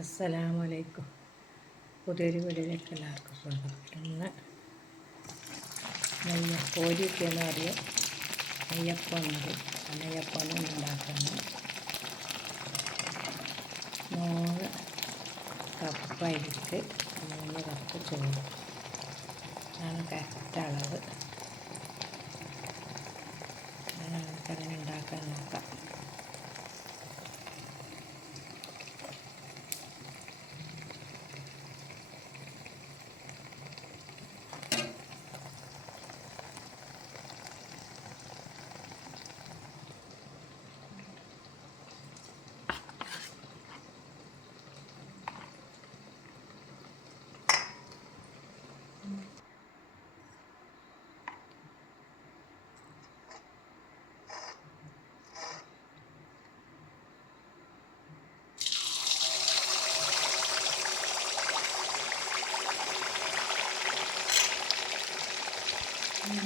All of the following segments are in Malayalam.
അസ്സലാമു അലൈക്കും. പുതിയൊരു വീഡിയോയിലേക്ക് എല്ലാവർക്കും സ്വാഗതം. ഇന്ന് കോരിയൊക്കെയെന്ന് അറിയാം നെയ്യപ്പം എന്നത് നെയ്യപ്പം ഉണ്ടാക്കുന്നത് 3 കപ്പ് അരിക്ക് 3 കപ്പ് ചോറ് അതാണ് കറക്റ്റ് അളവ്. നമുക്കങ്ങനെ ഉണ്ടാക്കാൻ നോക്കാം.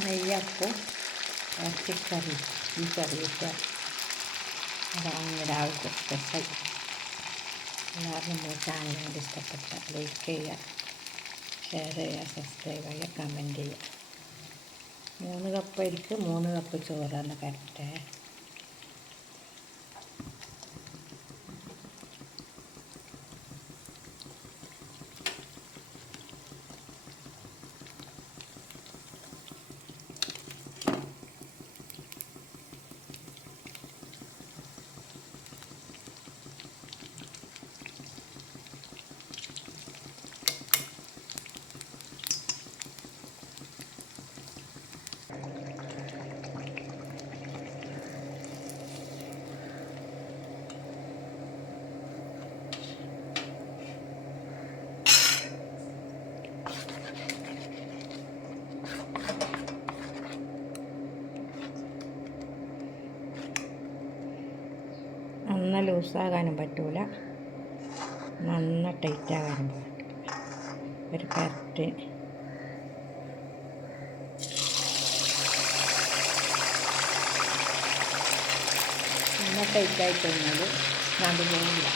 നെയ്യപ്പം ഇറച്ചിക്കറി ഈ കറിയൊക്കെ അതാണ് രാവിലത്തെ സ്പെഷ്യൽ. എല്ലാവരും നമ്മുടെ ചാനലിനോട് ഇഷ്ടപ്പെട്ട ലൈക്ക് ചെയ്യുക, ഷെയർ ചെയ്യുക, സബ്സ്ക്രൈബ് ചെയ്യുക, കമൻറ്റ് ചെയ്യുക. 3 കപ്പ് അരിക്ക് 3 കപ്പ് ചോറാണ് കറക്റ്റ്. നന്ന ലൂസാകാനും പറ്റൂല, നന്ന ടൈറ്റാകാനും പറ്റില്ല. ഒരു കറക്റ്റ് നന്ന ടൈറ്റായി കഴിഞ്ഞാൽ നടുപോകില്ല.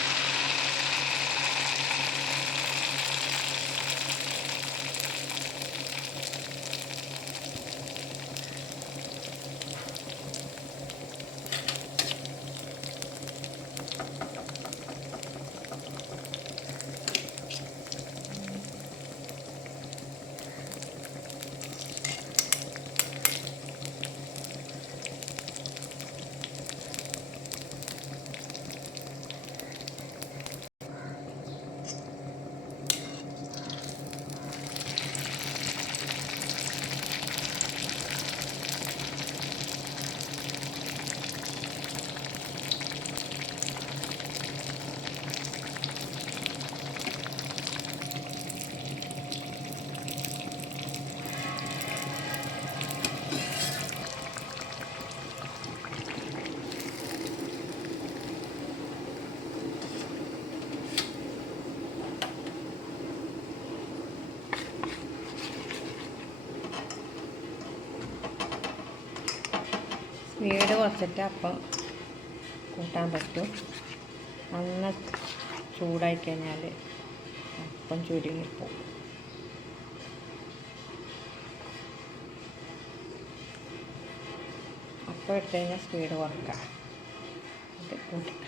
സ്പീഡ് കുറച്ചിട്ട് അപ്പം കൂട്ടാൻ പറ്റും. നന്ന ചൂടായി കഴിഞ്ഞാൽ അപ്പം ചുരുങ്ങിപ്പോവും. അപ്പം ഇട്ട് കഴിഞ്ഞാൽ സ്പീഡ് കുറക്കാം. കൂട്ടാം.